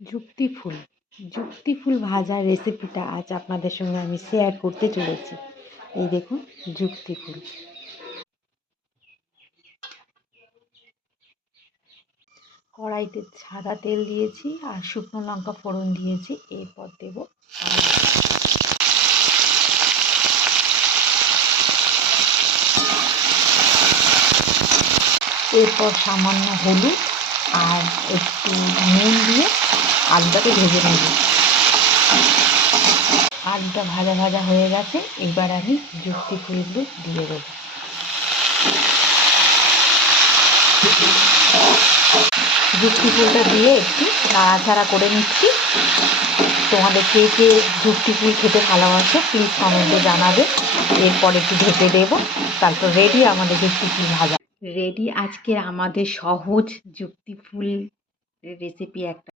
যুক্তি ফুল যুক্তি ফুল ভাজার রেসিপিটা আজ আপনাদের সঙ্গে আমি শেয়ার করতে চলেছি। এই দেখুন যুক্তি ফুল। কড়াইতে সাদা তেল দিয়েছি আর শুকনো লঙ্কা ফোড়ন দিয়েছি। এরপর দেব এরপর সামান্য হলুদ আর একটু নুন দিয়ে আলুটাকে ভেজে নেব। আলুটা ভাজা ভাজা হয়ে গেছে, এবার আমি যুক্তি ফুলগুলো দিয়ে দেবো। যুক্তি ফুলটা দিয়ে একটু নাড়াচাড়া করে নিচ্ছি। তোমাদের কে কে যুক্তি ফুল খেতে ভালোবাসে প্লিজ কমেন্টে জানাবে। এরপর একটু ঢেকে দেবো, তারপর রেডি আমাদের যুক্তি ফুল ভাজা। রেডি আজকের আমাদের সহজ যুক্তি ফুল রেসিপি একটা।